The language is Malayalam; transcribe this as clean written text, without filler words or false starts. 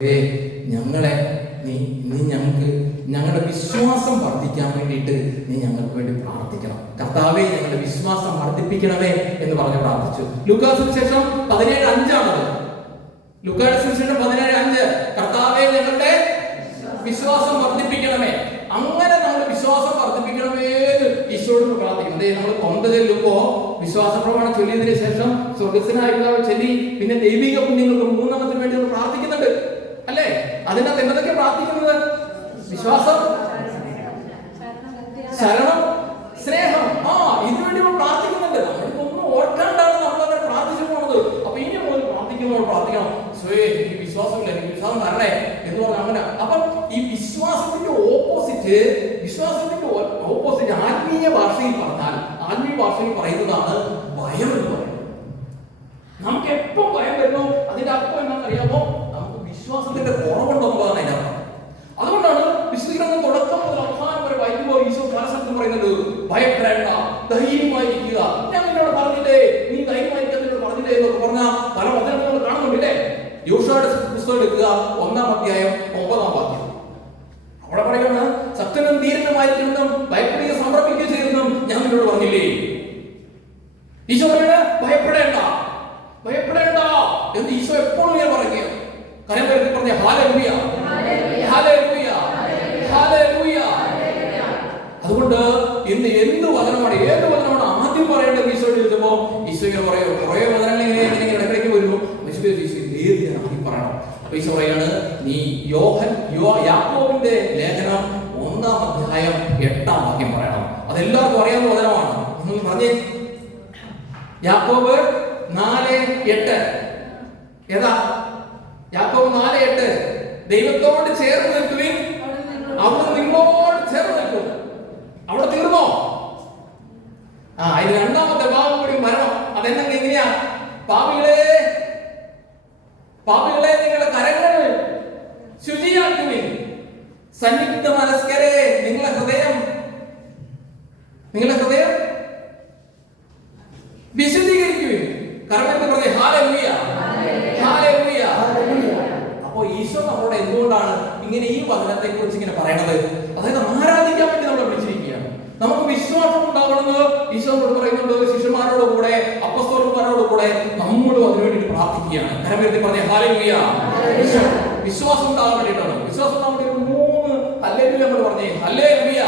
ഞങ്ങളെ നീ ഞങ്ങൾക്ക് ഞങ്ങളുടെ വിശ്വാസം വർദ്ധിക്കാൻ വേണ്ടിയിട്ട് നീ ഞങ്ങൾക്ക് വേണ്ടി പ്രാർത്ഥിക്കണം. കർത്താവേ, ഞങ്ങളുടെ വിശ്വാസം വർദ്ധിപ്പിക്കണമേ എന്ന് പറഞ്ഞ് പ്രാർത്ഥിച്ചു. ലൂക്കായുടെ സുവിശേഷം 17:5 ലൂക്കായുടെ സുവിശേഷം 17:5 കർത്താവേ, ഞങ്ങളുടെ വിശ്വാസം വർദ്ധിപ്പിക്കണമേ. അങ്ങനെ നമ്മൾ വിശ്വാസം വർദ്ധിപ്പിക്കണമേ എന്ന് ഈശോയോട് പ്രാർത്ഥിക്കണം. നമ്മൾ കൊന്ത ചെല്ലുമ്പോ വിശ്വാസ പ്രമാണം ചൊല്ലിയതിനു ശേഷം സ്വർഗസ്വനായ ചൊല്ലി പിന്നെ ദൈവിക പുണ്യങ്ങൾക്ക് 3 വേണ്ടി നമ്മൾ പ്രാർത്ഥിക്കുന്നുണ്ട് അല്ലേ? അതിനകത്ത് എന്തൊക്കെ പ്രാർത്ഥിക്കുന്നത്? വിശ്വാസം, ശരണം, സ്നേഹം. ഇതിനുവേണ്ടി നമ്മൾ പ്രാർത്ഥിക്കുന്നുണ്ട്. നമ്മളിതൊന്നും ഓർക്കാണ്ടാണ് നമ്മൾ അങ്ങനെ പ്രാർത്ഥിച്ചു പോണത്. അപ്പൊ ഇനി മുതൽ പ്രാർത്ഥിക്കണം. എനിക്ക് വിശ്വാസമില്ല, എനിക്ക് വിശ്വാസം തരണേ എന്ന് പറഞ്ഞാൽ അങ്ങനെ. അപ്പം ഈ വിശ്വാസത്തിന്റെ ഓപ്പോസിറ്റ് ആത്മീയ ഭാഷയിൽ പറയുന്നതാണ് ഭയം എന്ന് പറയുന്നത്. നമുക്ക് എപ്പോ ഭയം വരുന്നോ അതിന്റെ അർത്ഥം എന്താണെന്നറിയാമോ? നമുക്ക് വിശ്വാസത്തിന്റെ കുറവുണ്ടെന്നുള്ളതാണ് അതിന്റെ അർത്ഥം. അതുകൊണ്ടാണ് വിശുദ്ധീകരണം തുടക്കം മുതൽ അവസാനം വരെ വായിക്കുമ്പോൾ ഈശോ പല സ്ഥലത്തും പറയുന്നത് ഭയപ്പെടേണ്ട, ധൈര്യമായിരിക്കുക. ഞാൻ നിന്നോട് പറഞ്ഞില്ലേ, നീ ധൈര്യമായിരിക്കാൻ നിന്നോട് പറഞ്ഞില്ലേ എന്നൊക്കെ പറഞ്ഞാൽ പല വചനങ്ങൾ കാണുന്നുണ്ടല്ലേ? യോശുവയുടെ പുസ്തകം എടുക്കുക, 1-ാം അധ്യായം 9-ാം വാക്യം. അവിടെ പറയുന്നത് സത്യനും ധീരനുമായിരിക്കുന്നതും ഭയപ്പെടുക സമർപ്പിക്കുക ചെയ്യുന്നതും ഞാൻ നിന്നോട് പറഞ്ഞില്ലേ. ഈശോ പറയുന്നത് ഭയപ്പെടേണ്ട എന്ന് ഈശോ എപ്പോഴും ഞാൻ പറയുക. കരം വരുത്തി പറഞ്ഞ ഹല്ലേലൂയ, ഹല്ലേലൂയ, ഹല്ലേലൂയ. അതുകൊണ്ട് ഇന്ന് ഏത് വചനമാണ് ആദ്യം പറയേണ്ടത് ഈശോയോട് ചോദിച്ചപ്പോ ഈശോ ഇങ്ങനെ പറയും. കുറെ വചനങ്ങൾ ഇങ്ങനെ ഇടയ്ക്കിടയ്ക്ക് വരുന്നു. ആദ്യം പറയണം. ഈശോ പറയാണ്, നീ യാക്കോബിന്റെ ലേഖനം 1-ാം അധ്യായം 8-ാം വാക്യം പറയണം. അതെല്ലാവർക്കും അറിയാവുന്ന വചനമാണ്. നിങ്ങൾ പറഞ്ഞേ, യാക്കോബ് 4:8. ഏതാ? യാക്കോബ് 4:8. ദൈവത്തോട് ചേർന്ന് നിൽക്കുവിൻ, അവിടെ നിങ്ങളോട് ചേർന്ന് നിൽക്കും. അവിടെ തീർന്നോ? ഇത് 2-ാമത്തെ ഭാഗം കൂടി വരണം. എങ്ങനെയാ? പാപികളെ നിങ്ങളുടെ കരങ്ങൾ ശുചിയാക്കുവിൻ, സംയുക്ത മനസ്കരെ നിങ്ങളുടെ ഹൃദയം വിശുദ്ധീകരിക്കുവിൻ. കർമ്മത്തിൽ പറഞ്ഞ ഹല്ലേലൂയ, ഹല്ലേലൂയ. അപ്പോ ഈശോ നമ്മളോട് എന്തുകൊണ്ടാണ് ഇങ്ങനെ ഈ വചനത്തെ കുറിച്ച് ഇങ്ങനെ പറയണത്? അതായത് ആരാധിക്കാൻ വേണ്ടി നമ്മൾ വിളിച്ചിരിക്കുകയാണ്. നമുക്ക് വിശ്വാസം ഉണ്ടാവണമെന്ന് ഈശോ പറയുന്നുണ്ട്. ശിഷ്യന്മാരോട് കൂടെ, അപ്പസ്തോലന്മാരോട് കൂടെ നമ്മളും അതിനു വേണ്ടിയിട്ട് പ്രാർത്ഥിക്കുകയാണ്. കർമ്മത്തിൽ പറഞ്ഞ ഹല്ലേലൂയ. വിശ്വാസം ഉണ്ടാകാൻ വേണ്ടിയിട്ടാണ്. വിശ്വാസം ഉണ്ടാകാൻ വേണ്ടി 3 ഹല്ലേലൂയ നമ്മൾ പറഞ്ഞേ. ഹല്ലേലൂയ,